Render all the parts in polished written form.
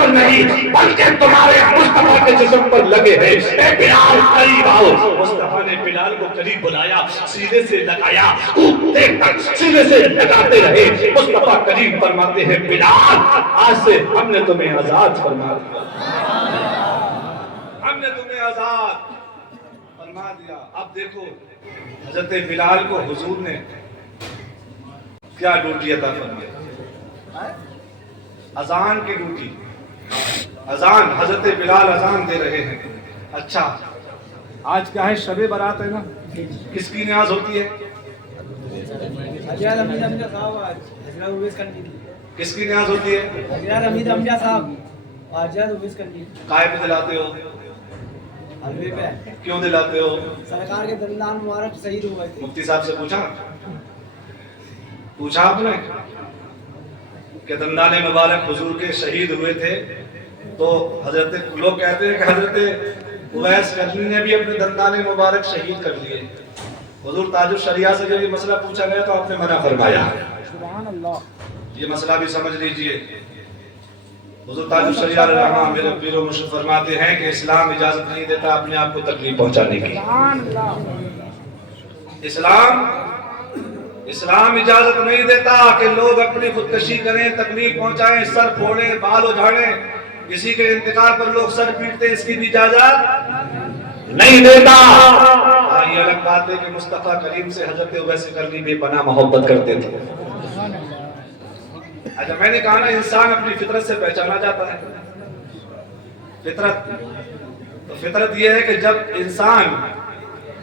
پر نہیں بلکہ تمہارے مصطفیٰ کے جسم پر لگے ہیں۔ اے بلال قریب آؤ۔ مصطفیٰ نے بلال کو قریب بلایا، سینے سے لگایا، دیر تک سینے سے لگاتے رہے۔ مصطفیٰ قریب فرماتے ہیں بلال آج سے ہم نے تمہیں آزاد فرما دیا، ہم نے تمہیں آزاد فرما دیا۔ اب دیکھو حضرت بلال کو حضور نے کیا ڈیوٹی عطا فرمائی؟ اذان کی ڈیوٹی۔ اذان، حضرت بلال اذان دے رہے ہیں۔ اچھا آج کیا ہے؟ شب برات ہے نا، کس کی نیاز ہوتی ہے؟ کس کی نیاز ہوتی ہے؟ کائے پہ دلاتے ہو؟ کیوں دلاتے ہو؟ سرکار کے دندان مبارک شہید ہو گئے تھے۔ مفتی صاحب سے پوچھا آپ نے کہ دندان مبارک حضور کے شہید ہوئے تھے، تو حضرت لوگ کہتے ہیں کہ حضرت اویس کرنی نے بھی اپنے دندان مبارک شہید کر لیے۔ حضور تاج الشریعہ سے جب یہ مسئلہ پوچھا گیا تو آپ نے منع فرمایا۔ سبحان اللہ، یہ مسئلہ بھی سمجھ لیجئے۔ حضور تاج الشریعہ رحمہ میرے پیر و مرشد فرماتے ہیں کہ اسلام اجازت نہیں دیتا اپنے آپ کو تکلیف پہنچانے کی۔ سبحان اللہ، اسلام اجازت نہیں دیتا کہ لوگ اپنی خودکشی کریں، تکلیف پہنچائیں، سر پھوڑیں، بال اجھاڑیں، کسی کے انتقال پر لوگ سر پیٹتے، اس کی بھی اجازت نہیں دیتا۔ یہ الگ بات ہے کہ مصطفیٰ کریم سے حضرت اویس کرنی بے پناہ محبت کرتے تھے۔ اچھا میں نے کہا نا انسان اپنی فطرت سے پہچانا جاتا ہے۔ فطرت یہ ہے کہ جب انسان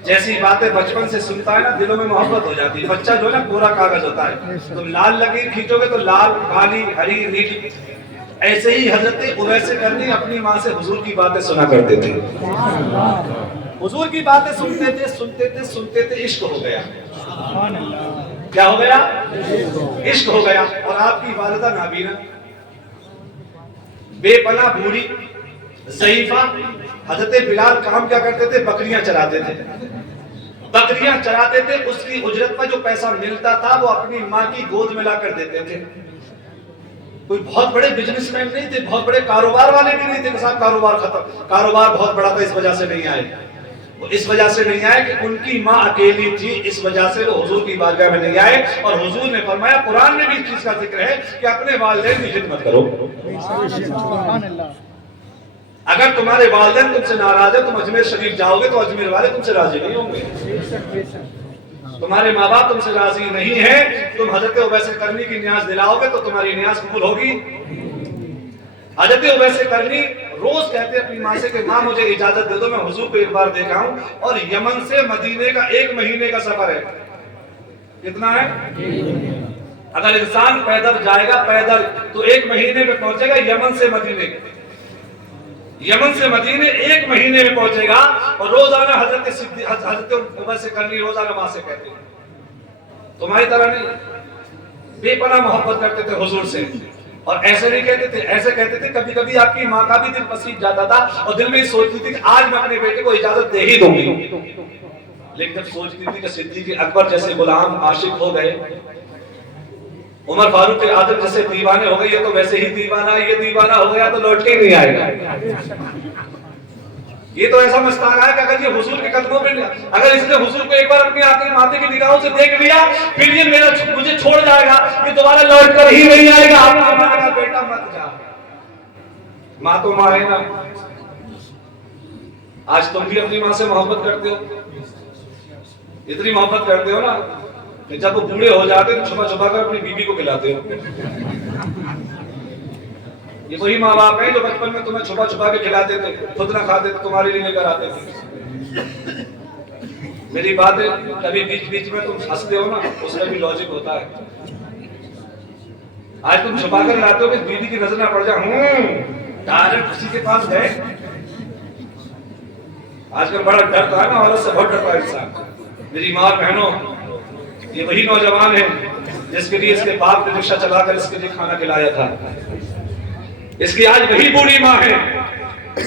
جیسی باتیں بچپن سے سنتا ہے نا دلوں میں محبت ہو جاتی ہے۔ بچہ جو ہے نا پورا کاغذ ہوتا ہے، تم لال لکیر کھینچو گے تو لال، کالی، ہری، نیلی۔ ایسے ہی حضرت اویس کرنی اپنی ماں سے حضور کی باتیں سنا کرتے تھے۔ حضور کی باتیں سنتے تھے، عشق ہو گیا۔ کیا ہو گیا؟ عشق ہو گیا۔ اور آپ کی والدہ نابینا بے پناہ بوڑھی ضعیفہ، حضرت بلال کام کیا کرتے تھے؟ بکریاں چراتے تھے۔ اس کی اجرت پر جو پیسہ ملتا تھا وہ اپنی ماں کی گود میں لا کر دیتے تھے۔ کوئی بہت بڑے بزنس مین نہیں تھے، بہت بڑے کاروبار والے بھی نہیں تھے کہ صاحب کاروبار ختم، کاروبار بہت بڑا تھا اس وجہ سے نہیں آئے۔ وہ اس وجہ سے نہیں آئے کہ ان کی ماں اکیلی تھی، اس وجہ سے وہ حضور کی بارگاہ میں نہیں آئے۔ اور حضور نے فرمایا، قرآن میں بھی اس چیز کا ذکر ہے کہ اپنے والدین کی خدمت کرو۔ سبحان اللہ، اگر تمہارے والدین تم سے ناراض ہے، تم اجمیر شریف جاؤ گے تو اجمیر والے تم سے راضی نہیں ہوں گے۔ بے شک بے شک، تمہارے ماں باپ تم سے راضی نہیں ہیں، تم حضرت اویس کرنی کی نیاز دلاؤ گے تو تمہاری نیاز قبول ہوگی۔ حضرت اویس کرنی روز کہتے اپنی ماں سے کہ ماں مجھے اجازت دے دو میں حضور کو ایک بار دیکھا ہوں، اور یمن سے مدینے کا 1 مہینے کا سفر ہے۔ کتنا ہے؟ اگر انسان پیدل جائے گا پیدل تو 1 مہینے میں پہنچے گا یمن سے مدینے۔ یمن سے مدینے 1 مہینے میں پہنچے گا، اور روزانہ حضرت اویس کرنی روزانہ ماں سے کہتے ہیں تمہاری طرح نہیں، بے پناہ محبت کرتے تھے حضور سے۔ اور ایسے نہیں کہتے تھے، ایسے کہتے تھے کبھی کبھی آپ کی ماں کا بھی دل پسیج جاتا تھا اور دل میں سوچتی تھی کہ آج میں اپنے بیٹے کو اجازت دے ہی دوں گی، لیکن جب سوچتی تھی کہ صدیق اکبر جیسے غلام عاشق ہو گئے، عمر فاروق اعظم جیسے دیوانے ہو گئے، یہ تو ویسے ہی دیوانہ ہے، یہ دیوانہ ہو گیا تو لوٹ کے ہی نہیں آئے گا۔ یہ تو ایسا مستان ہے کہ اگر یہ حضور کے قدموں پہ، اگر اس نے حضور کو ایک بار اپنی آنکھیں ماتھے کی نگاہوں سے دیکھ لیا پھر یہ مجھے چھوڑ جائے گا، یہ دوبارہ لوٹ کر ہی نہیں آئے گا۔ آپ نے کہا بیٹا مت جا، ماں تو ماں ہے نا۔ آج تم بھی اپنی ماں سے محبت کرتے ہو، اتنی محبت کرتے ہو نا کہ جب وہ بوڑھے ہو جاتے تو چھپا چھپا کر اپنی بیوی کو کھلاتے ہو۔ یہ وہی ماں باپ ہیں جو بچپن میں تمہیں چھپا چھپا کے کھلاتے تھے، خود نہ کھاتے تھے، تمہارے لیے لے کر آتے تھے۔ میری بات ہے، کبھی بیچ بیچ میں تم ہنستے ہو نا، اس میں بھی لاجک ہوتا ہے۔ آج تم چھپا کر لاتے ہو کہ بیوی کی نظر نہ پڑ جائے، ڈائریکٹ کسی کے پاس گئے۔ آج کل بڑا ڈرتا ہے نا، عورت سے بہت ڈرتا ہے انسان۔ میری ماں بہنوں، یہ وہی نوجوان ہے جس کے لیے اس کے باپ نے رکشہ چلا کر اس کے لیے کھانا کھلایا تھا۔ اس کی آج وہی بوڑھی ماں ہے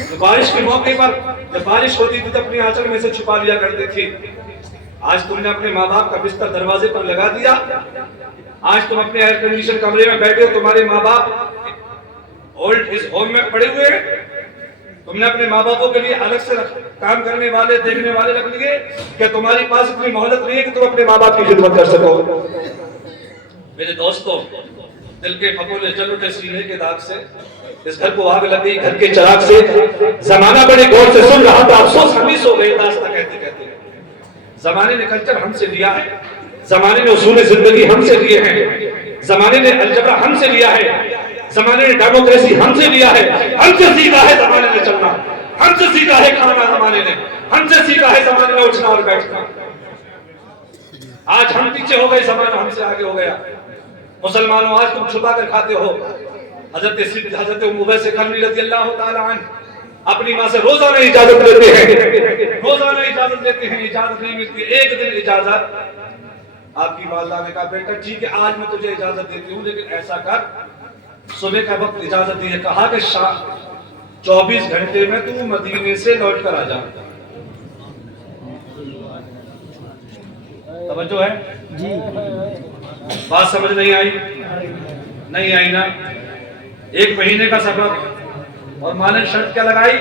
جو بارش کے موقع پر جب بارش ہوتی تھی تو اپنی آنچل میں سے چھپا لیا کرتی تھی۔ آج تم نے اپنے ماں باپ کا بستر دروازے پر لگا دیا، آج تم اپنے ایئر کنڈیشن کمرے میں بیٹھے ہو، تمہارے ماں باپ اولڈ از ہوم میں پڑے ہوئے ہیں. تم نے اپنے ماں باپوں کے لیے الگ سے کام کرنے والے دیکھنے والے رکھ لیے کہ تمہارے پاس اتنی مہلت نہیں ہے کہ تم اپنے ماں باپ کی خدمت کر سکو. میرے دوستوں دل کے پھپھولے جل اٹھے سینے کے داغ سے. اس گھر کو آگ لگ گئی گھر کے چراغ سے. زمانہ بڑے غور سے سن رہا تھا افسوس ہم ہی سو گئے داستہ کہتے کہتے. زمانے نے کلچر ہم سے لیا ہے. زمانے نے اصول زندگی ہم سے لیے ہیں. زمانے نے الجبرا ہم سے لیا ہے. زمانے نے ڈیموکریسی ہم سے لیا ہے. ہم سے سیکھا ہے زمانے نے چلنا. ہم سے سیکھا ہے کھانا زمانے نے. ہم سے سیکھا ہے زمانے نے اٹھنا اور بیٹھنا. آج ہم پیچھے ہو گئے زمانہ ہم سے آگے ہو گیا. مسلمانوں آج تم چھپا کر کھاتے ہو. حضرت ابوبکر صدیق رضی اللہ تعالیٰ عنہ اپنی ماں سے روزانہ اجازت لیتے ہیں. روزانہ اجازت لیتے ہیں. اجازت نہیں ملتی. ایک دن اجازت. آپ کی والدہ نے کہا بیٹا ٹھیک ہے آج میں تجھے اجازت دیتی ہوں لیکن ایسا کر صبح کا وقت اجازت دی ہے. کہا کہ 24 گھنٹے میں تو مدینے سے لوٹ کر آ جا. توجہ ہے جی بات سمجھ نہیں آئی؟ نہیں آئی نا. 1 مہینے کا سفر اور ماں نے شرط کیا لگائی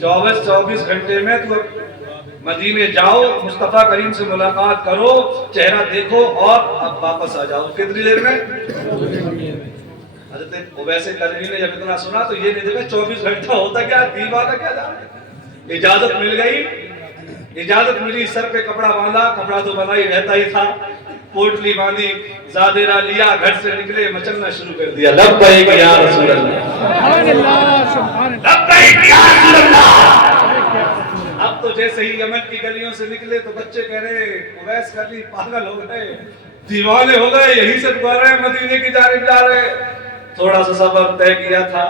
24 گھنٹے میں تو مدینے جاؤ مصطفیٰ کریم سے ملاقات کرو چہرہ دیکھو اور اب واپس آ جاؤ. کتنی دیر میں؟ حضرت اویس کرنی نے جب اتنا سنا تو یہ نہیں دیکھا 24 گھنٹہ ہوتا کیا دیوانہ کیا جا. اجازت مل گئی. اجازت ملی سر پہ کپڑا باندھا. کپڑا تو بنا ہی رہتا ہی تھا. پوٹلی باندھی زادیرہ لیا گھر سے نکلے مچلنا شروع کر دیا. لبیک یا رسول اللہ سبحان اللہ سبحان اللہ. لبیک یا رسول اللہ. اب تو جیسے ہی یمن کی گلیوں سے نکلے تو بچے کہہ رہے اویس کرنی پاگل ہو گئے دیوانے ہو گئے یہی سے پکار رہے ہیں مدینے کی جانب جا رہے. تھوڑا سا سفر طے کیا تھا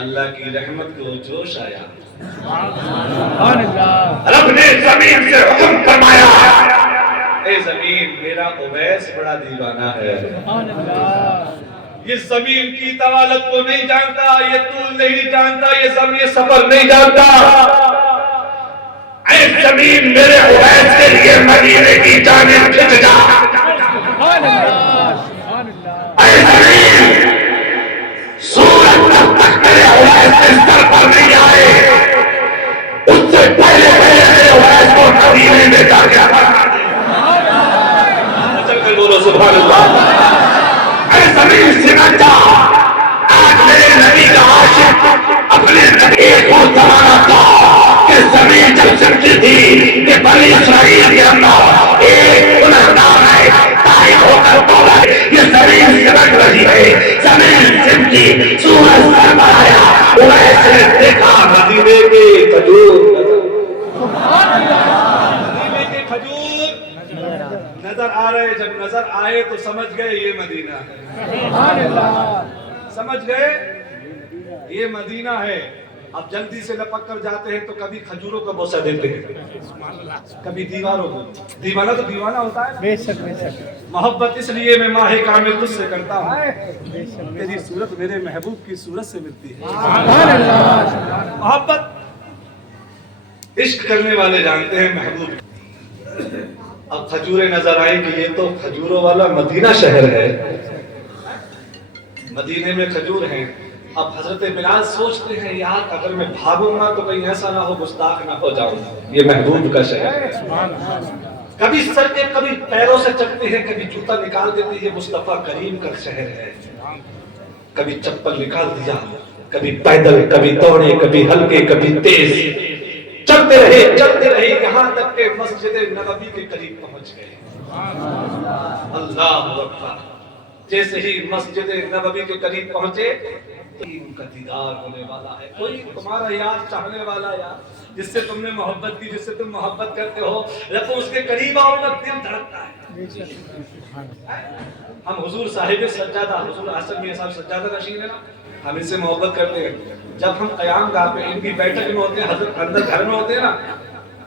اللہ کی رحمت کو جوش آیا. سبحان اللہ. رب نے زمین سے حکم فرمایا اے زمین میرا اویس بڑا دیوانہ ہے. سبحان اللہ. یہ زمین کی طوالت کو نہیں جانتا. یہ طول نہیں جانتا. یہ سفر نہیں جانتا. اے زمین میرے اویس کے لیے مدینے کی جانب کھنچ جا. سبحان اللہ سبحان اللہ. اے زمین سورج جب تک میرے اویس کے سر پر نہیں آئے اس سے پہلے میرے اویس کو مدینے میں جا کے چل کر بولو سبحان اللہ. اے زمین سمجھ جا آج میرے نبی کا عاشق اپنے نبی کو زمانہ تھا کہ زمین جب چمکی تھی کہ بنی اسرائیل کے اندر ایک گنہگار ہے تائب ہو کر بولا یہ زمین سمجھ رہی ہے. زمین چمکی سورج سر پر آیا اویس نے دیکھا مدینے کے کھجور. مدینے کے کھجور نظر آ رہے. جب نظر آئے تو سمجھ گئے یہ مدینہ ہے. سبحان اللہ. سمجھ گئے یہ مدینہ ہے. اب جلدی سے لپک کر جاتے ہیں تو کبھی کھجوروں کا بوسہ دیتے ہیں کبھی دیواروں کو. دیوانہ تو دیوانہ ہوتا ہے نا. بے شک بے شک. محبت اس لیے میں ماہ کامل تجھ سے کرتا ہوں بے شک. تیری صورت میرے محبوب کی صورت سے ملتی ہے. سبحان اللہ. محبت عشق کرنے والے جانتے ہیں محبوب. اب کھجوریں نظر آئیں کہ یہ تو کھجوروں والا مدینہ شہر ہے. مدینے میں کھجور ہیں. اب حضرت بلال سوچتے ہیں یار اگر میں بھاگوں گا تو کہیں ایسا نہ ہو گستاخ نہ ہو جاؤں. یہ محبوب کا شہر ہے. کبھی سر کے کبھی پیروں سے چکتے ہیں کبھی جوتا نکال دیتے ہیں. یہ مصطفیٰ کریم کا شہر ہے. کبھی چپل نکال دیا کبھی پیدل کبھی دوڑے کبھی ہلکے کبھی تیز چلتے رہے یہاں تک کہ مسجد نبوی کے قریب پہنچ گئے. اللہ اکبر. جیسے ہی مسجد نبوی کے قریب پہنچے ان کا دیدار ہونے والا ہے. کوئی تمہارا یار چاہنے والا یار جس سے تم نے محبت کی جس سے تم محبت کرتے ہو جب تم اس کے قریب آؤ نا دل دھڑکتا ہے. ہم حضور صاحب سجادہ حضور حسن میاں صاحب سجادہ نشین ہے نا ہم ان سے محبت کرتے ہیں. جب ہم قیام گاہ پہ ان کی بیٹھک میں ہوتے ہیں حضرت اندر گھر میں ہوتے ہیں نا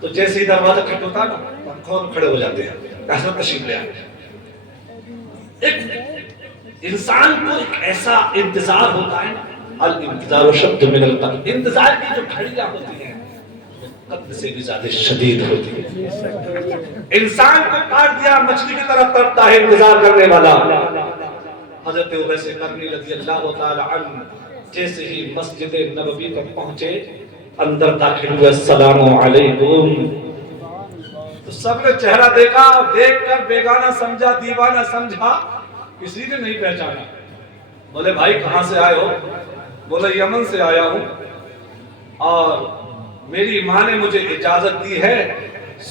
تو جیسے ہی دروازہ کھٹ ہوتا ہے نا ہم فوراً کھڑے ہو جاتے ہیں. حضرت تشریف لے آتے ہیں. ایک انسان کو ایک ایسا انتظار ہوتا ہے الانتظار شد من القلب. انتظار کی جو گھڑیاں ہوتی ہیں قلب سے بھی زیادہ شدید ہوتی ہیں. انسان کو کاٹ دیا مچھلی کی طرف تڑپتا ہے انتظار کرنے والا. حضرت اویس قرنی رضی اللہ تعالی عنہ جیسے ہی مسجد نبوی تک پہنچے اندر داخل ہوئے السلام علیکم، تو سب نے چہرہ دیکھا، دیکھ کر بیگانہ سمجھا، دیوانہ سمجھا، کسی نے نہیں پہچانا۔ بولے بھائی کہاں سے آئے ہو؟ بولے یمن سے آیا ہوں اور میری ماں نے مجھے اجازت دی ہے،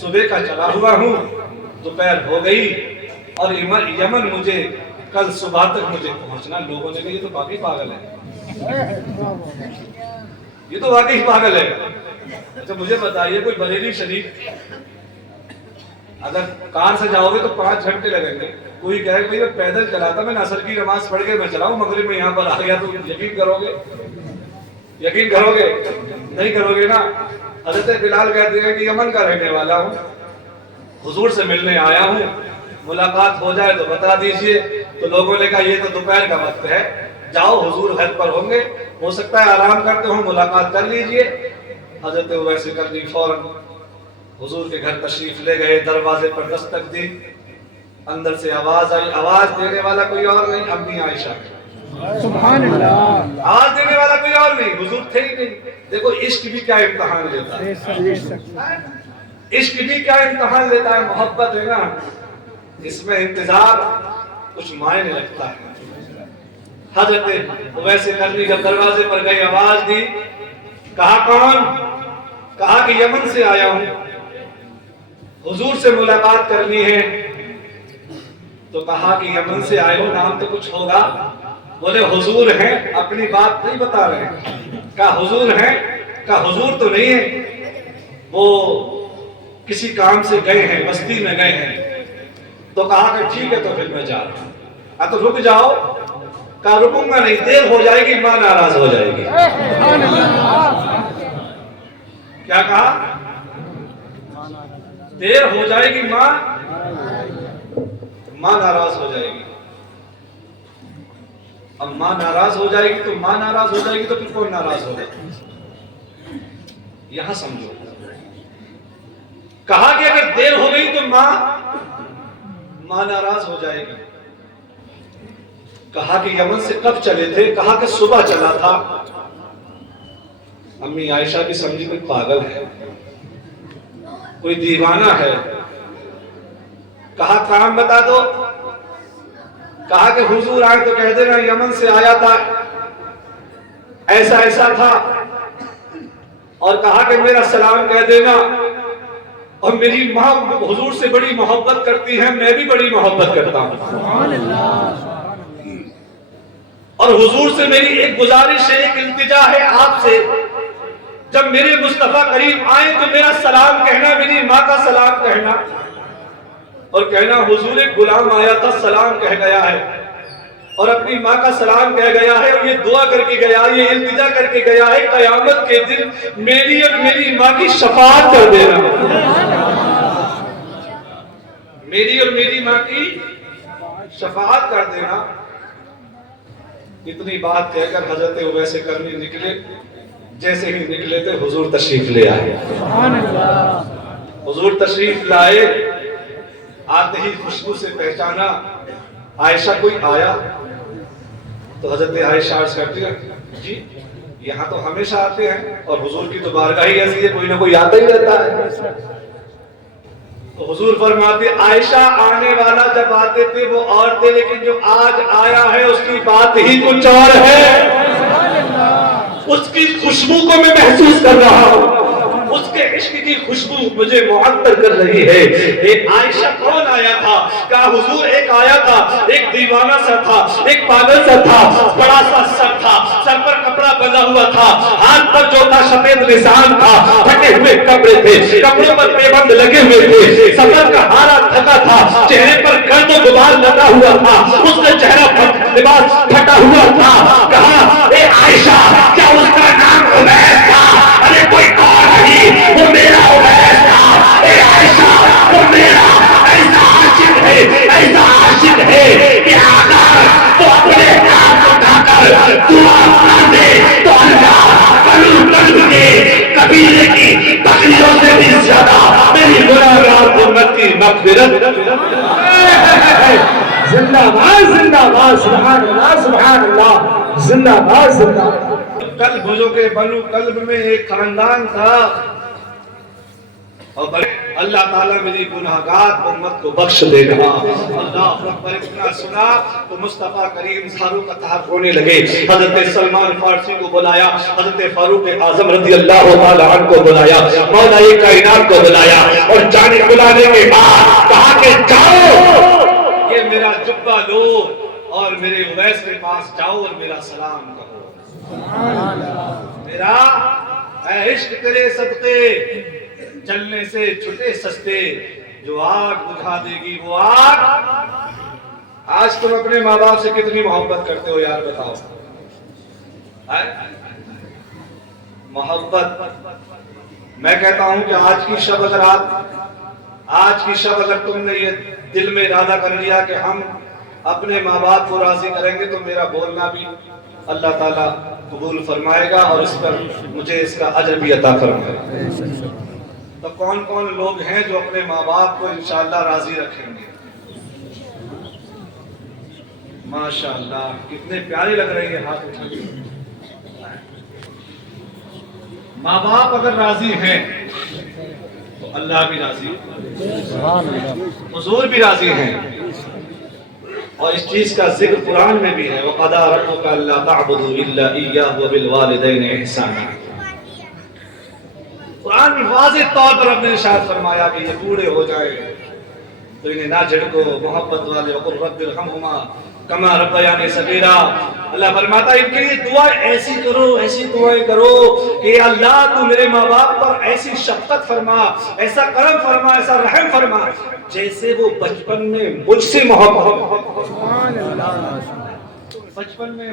صبح کا چلا ہوا ہوں، دوپہر ہو گئی اور یمن مجھے کل صبح تک مجھے پہنچنا۔ لوگوں نے کہا یہ تو باقی پاگل ہے، یہ تو واقعی پاگل ہے۔ اچھا مجھے بتائیے کوئی بریلی شریف اگر کار سے جاؤ گے تو 5 گھنٹے لگیں گے، کوئی کہے کہ میں پیدل چلاتا، میں عصر کی نماز پڑھ کے میں چلاؤں، مغرب میں یہاں پر آ گیا، تو یقین کرو گے؟ یقین کرو گے؟ نہیں کرو گے نا۔ حضرت بلال کہتے ہیں کہ یمن کا رہنے والا ہوں، حضور سے ملنے آیا ہوں، ملاقات ہو جائے تو بتا دیجئے۔ تو لوگوں نے کہا یہ تو دوپہر کا وقت ہے، جاؤ حضور گھر پر ہوں گے، ہو سکتا ہے آرام کرتے ہوں، ملاقات کر لیجئے۔ حضرت اویس قرنی فوراً حضور کے گھر تشریف لے گئے، دروازے پر دستک دی، اندر سے آواز آئی، آواز دینے والا کوئی اور نہیں، امی عائشہ، سبحان اللہ، آواز دینے والا کوئی اور نہیں، حضور تھے ہی نہیں۔ دیکھو عشق بھی کیا امتحان لیتا ہے، عشق بھی کیا امتحان لیتا ہے، محبت ہے نا، اس میں انتظار کچھ معنی رکھتا ہے۔ حضرت اویس قرنی جب دروازے پر گئی، آواز دی، کہا کون؟ کہا کہ یمن سے آیا ہوں، حضور سے ملاقات کرنی ہے۔ تو کہا کہ یمن سے آئے ہو، نام تو کچھ ہوگا؟ بولے حضور ہیں، اپنی بات نہیں بتا رہے ہیں۔ کہا حضور ہیں؟ کہا حضور تو نہیں ہے، وہ کسی کام سے گئے ہیں، بستی میں گئے ہیں۔ تو کہا کہ ٹھیک ہے تو پھر میں جا رہا ہوں۔ تو رک جاؤ۔ کہا رکوں گا نہیں، دیر ہو جائے گی، ماں ناراض ہو جائے گی۔ کیا کہا؟ دیر ہو جائے گی، ماں ناراض ہو جائے گی۔ اب ماں ناراض ہو جائے گی تو ماں ناراض ہو جائے گی تو پھر کون ناراض ہوگا؟ یہاں سمجھو۔ کہا کہ اگر دیر ہو گئی تو ماں ناراض ہو جائے گی۔ کہا کہ یمن سے کب چلے تھے؟ کہا کہ صبح چلا تھا۔ امی عائشہ کی سمجھی کوئی پاگل ہے، کوئی دیوانہ ہے۔ کہا کام بتا دو۔ کہا کہ حضور آئے تو کہہ دینا یمن سے آیا تھا، ایسا ایسا تھا، اور کہا کہ میرا سلام کہہ دینا، اور میری ماں حضور سے بڑی محبت کرتی ہے، میں بھی بڑی محبت کرتا ہوں، اور حضور سے میری ایک گزارش ہے، ایک التجا ہے آپ سے، جب میرے مصطفیٰ قریب آئیں تو میرا سلام کہنا، میری ماں کا سلام کہنا، اور کہنا حضور ایک غلام آیا تھا، سلام کہہ گیا ہے، اور اپنی ماں کا سلام کہہ گیا ہے، اور یہ دعا کر کے گیا، یہ التجا کر کے گیا ہے، قیامت کے دن میری اور میری ماں کی شفاعت کر دینا، میری اور میری ماں کی شفاعت کر دینا۔ اتنی بات کہہ کر حضرت اویس قرنی نکلے، جیسے ہی نکلے تھے حضور تشریف لے آئے۔ حضور تشریف لائے، آتے ہی خوشبو سے پہچانا، عائشہ کوئی آیا؟ تو حضرت عائشہ عرض کرتی ہے جی یہاں تو ہمیشہ آتے ہیں، اور حضور کی تو بارگاہ ہی ایسی ہے، کوئی نہ کوئی آتا ہی رہتا ہے۔ تو حضور فرماتے عائشہ آنے والا جب آتے تھے وہ اور تھے، لیکن جو آج آیا ہے اس کی بات ہی کچھ اور ہے، اس کی خوشبو کو میں محسوس کر رہا ہوں، اس کے عشق کی خوشبو مجھے معطر کر رہی ہے۔ ایک عائشہ کون آیا تھا؟ کہا حضور ایک آیا تھا، ایک دیوانہ سا تھا، ایک پاگل سا تھا، بڑا سا سر تھا، سر پر کپڑا بندھا ہوا تھا، ہاتھ پر جو تھا سفید نشان تھا، پھٹے ہوئے کپڑے تھے، کپڑوں پر پیبند لگے ہوئے تھے، سفر کا ہارا تھکا تھا، چہرے پر گرد و غبار لگا ہوا تھا، اس کا چہرہ لباس پھٹا ہوا تھا۔ کہا اے عائشہ کیا اس کا نام اویس تھا؟ ارے کوئی اور نہیں، وہ میرا اویس تھا۔ اے عائشہ وہ میرا ایسا عاشق ہے، ایسا عاشق ہے کہ اگر تو اپنے ہاتھ اٹھا کر دعا کر دے تو اللہ قلب کے قبیلے کی بکریوں سے بھی زیادہ میری گناہگار امت کی مغفرت زندہ باد سبحان اللہ زندہ باد کلب کے بنو کلب میں ایک خاندان تھا اور اللہ تعالیٰ میری گناہگار امت کو بخش دے گا. اللہ اکبر. اتنا سنا تو مصطفیٰ کریم فاروق اطہر رونے لگے. حضرت سلمان فارسی کو بلایا, حضرت فاروق اعظم رضی اللہ تعالیٰ عنہ کو بلایا, مولا کائنات کو بلایا, اور جانے بلانے کے بعد کہا کہ جاؤ یہ میرا جبہ لو اور میرے اویس کے پاس جاؤ اور میرا سلام کہو. میرا اے عشق تیرے صدقے چلنے سے چھٹے سستے, جو آگ بجھا دے گی وہ آگ. آج تم اپنے ماں باپ سے کتنی محبت کرتے ہو یار بتاؤ؟ محبت. میں کہتا ہوں کہ آج کی شب اگر تم نے یہ دل میں ارادہ کر لیا کہ ہم اپنے ماں باپ کو راضی کریں گے تو میرا بولنا بھی اللہ تعالیٰ قبول فرمائے گا اور اس پر مجھے اس کا اجر بھی عطا فرمائے گا. تو کون کون لوگ ہیں جو اپنے ماں باپ کو انشاءاللہ راضی رکھیں گے؟ ماشاءاللہ کتنے پیارے لگ رہے ہیں ہاتھ اٹھا کے. ماں باپ اگر راضی ہیں تو اللہ بھی راضی, حضور بھی راضی ہیں. اور اس چیز کا ذکر قرآن میں بھی ہے, وَقَضَىٰ رَبُّكَ أَلَّا تَعْبُدُوا إِلَّا إِيَّاهُ وَبِالْوَالِدَيْنِ إِحْسَانًا. قرآن میں واضح طور پر اپنے ارشاد فرمایا کہ یہ بوڑھے ہو جائیں تو انہیں نہ جھڑکو, محبت والے وَقُلْ رَبِّ ارْحَمْهُمَا كَمَا رَبَّيَانِي صَغِيرًا. اللہ فرماتا ہے ان کے لیے دعائیں ایسی کرو, ایسی دعائیں کرو کہ اللہ تو میرے ماں باپ پر ایسی شفقت فرما, ایسا کرم فرما, ایسا رحم فرما جیسے وہ بچپن میں مجھ سے محبت. بچپن میں